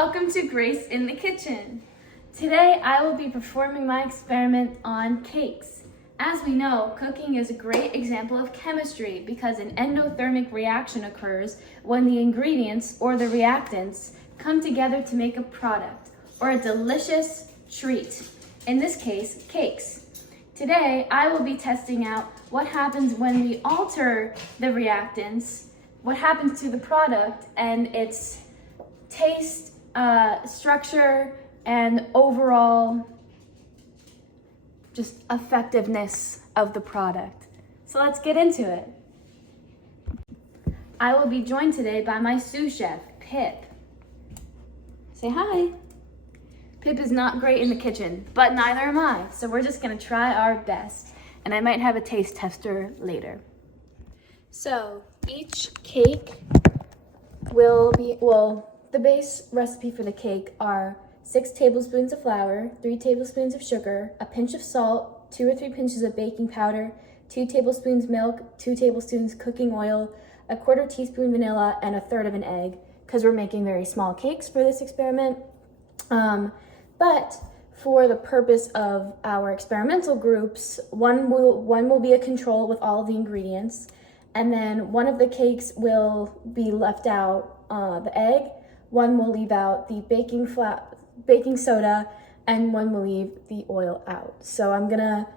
Welcome to Grace in the Kitchen. Today I will be performing my experiment on cakes. As we know, cooking is a great example of chemistry because an endothermic reaction occurs when the ingredients or the reactants come together to make a product or a delicious treat. In this case, cakes. Today I will be testing out what happens when we alter the reactants, what happens to the product and its taste, structure, and overall just effectiveness of the product. So let's get into it. I will be joined today by my sous chef, Pip. Say hi. Pip is not great in the kitchen, but neither am I. So we're just gonna try our best. And I might have a taste tester later. So each cake will be, the base recipe for the cake are 6 tablespoons of flour, 3 tablespoons of sugar, a pinch of salt, 2 or 3 pinches of baking powder, 2 tablespoons milk, 2 tablespoons cooking oil, a 1/4 teaspoon vanilla, and 1/3 of an egg, because we're making very small cakes for this experiment. But for the purpose of our experimental groups, one will be a control with all of the ingredients, and then one of the cakes will be left out, the egg, one will leave out the baking soda, and one will leave the oil out. So I'm gonna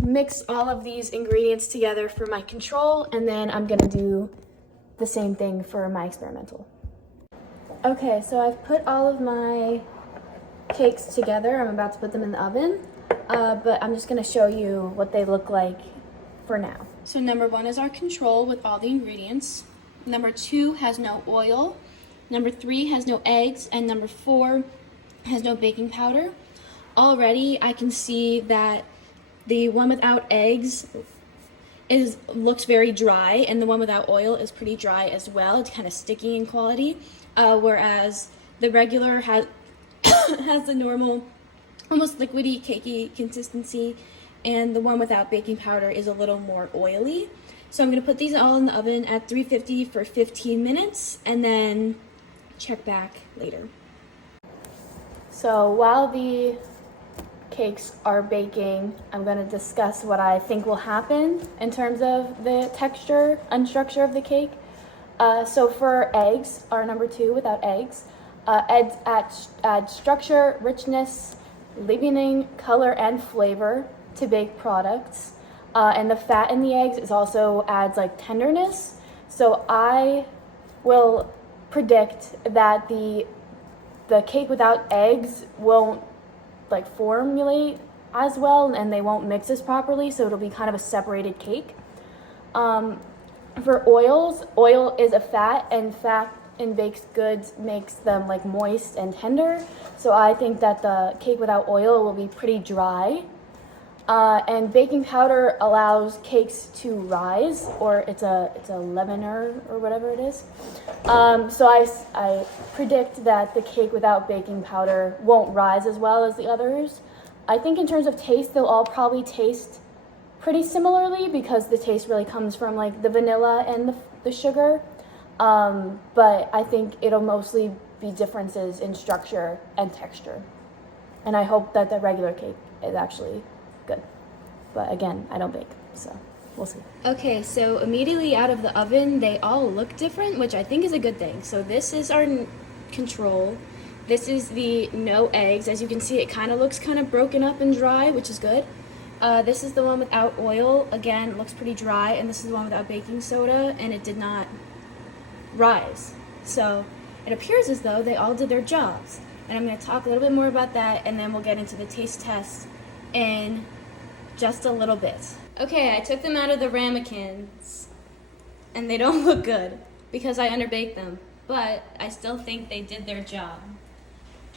mix all of these ingredients together for my control, and then I'm gonna do the same thing for my experimental. Okay, so I've put all of my cakes together. I'm about to put them in the oven, but I'm just gonna show you what they look like for now. So number 1 is our control with all the ingredients. Number 2 has no oil. Number 3 has no eggs, and number 4 has no baking powder. Already I can see that the one without eggs looks very dry, and the one without oil is pretty dry as well. It's kind of sticky in quality, whereas the regular has the normal, almost liquidy, cakey consistency, and the one without baking powder is a little more oily. So I'm gonna put these all in the oven at 350 for 15 minutes, and then check back later. So while the cakes are baking, I'm gonna discuss what I think will happen in terms of the texture and structure of the cake. So for eggs, our number 2 without eggs, add structure, richness, leavening, color, and flavor to baked products. And the fat in the eggs also adds like tenderness. So I will predict that the cake without eggs won't like formulate as well, and they won't mix as properly, so it'll be kind of a separated cake. For oils, oil is a fat, and fat in baked goods makes them like moist and tender. So I think that the cake without oil will be pretty dry. And baking powder allows cakes to rise, or it's a leavener or whatever it is. So I predict that the cake without baking powder won't rise as well as the others. I think in terms of taste, they'll all probably taste pretty similarly because the taste really comes from like the vanilla and the sugar. But I think it'll mostly be differences in structure and texture. And I hope that the regular cake is actually good. But again, I don't bake, so we'll see. Okay, so immediately out of the oven, they all look different, which I think is a good thing. So this is our control. This is the no eggs. As you can see, it kind of looks kind of broken up and dry, which is good. This is the one without oil. Again, it looks pretty dry. And this is the one without baking soda, and it did not rise. So it appears as though they all did their jobs. And I'm going to talk a little bit more about that, and then we'll get into the taste test in just a little bit. Okay, I took them out of the ramekins, and they don't look good because I underbaked them, but I still think they did their job.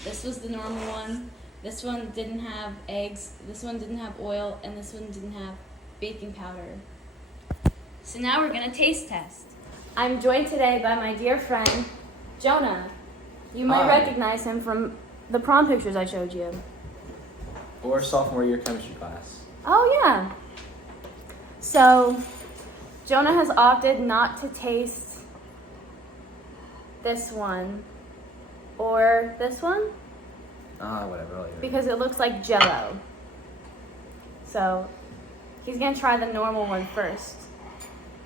This was the normal one. This one didn't have eggs, this one didn't have oil, and this one didn't have baking powder. So now we're gonna taste test. I'm joined today by my dear friend, Jonah. You might recognize him from the prom pictures I showed you. Or sophomore year chemistry class. Oh yeah. So Jonah has opted not to taste this one or this one Whatever. I'll eat it. because it looks like Jell-O. So he's gonna try the normal one first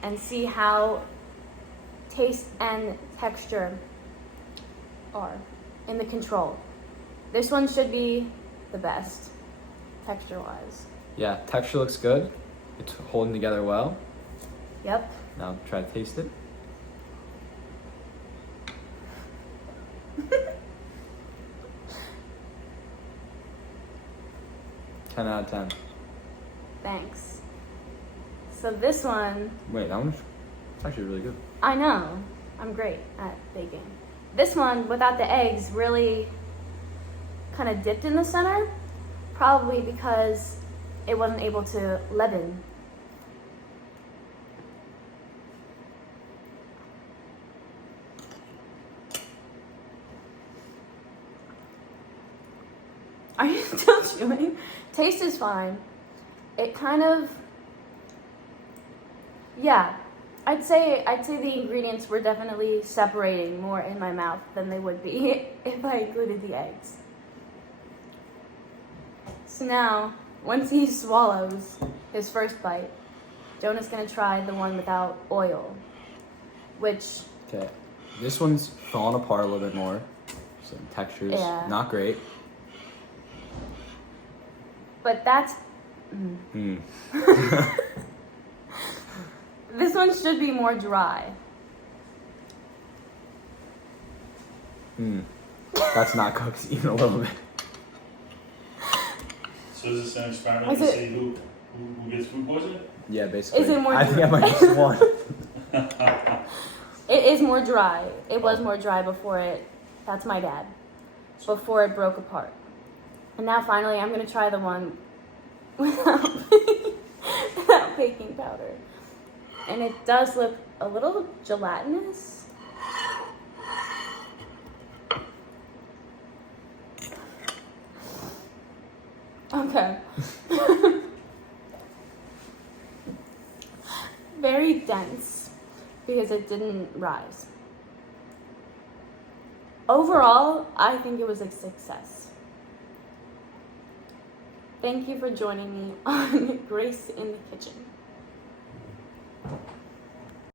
and see how taste and texture are in the control. This one should be the best, texture-wise. Yeah, texture looks good. It's holding together well. Yep. Now try to taste it. Ten out of 10. Thanks. So this one, Wait, that one's actually really good. I know, I'm great at baking. This one, without the eggs, really kind of dipped in the center, probably because it wasn't able to leaven. Are you still chewing? Taste is fine. It kind of, yeah. I'd say the ingredients were definitely separating more in my mouth than they would be if I included the eggs. So now, once he swallows his first bite, Jonah's gonna try the one without oil, which, Okay, this one's falling apart a little bit more. So texture's Yeah. not great. but that's, this one should be more dry. That's not cooked even a little bit. So is this an experiment Is to it- see who gets food poisoning? Yeah, basically. Is it more I think I might just won. It is more dry. It was more dry before it, that's my dad, before it broke apart. And now finally I'm gonna try the one without, without baking powder. And it does look a little gelatinous. Okay. Very dense because it didn't rise. Overall, I think it was a success. Thank you for joining me on Grace in the Kitchen.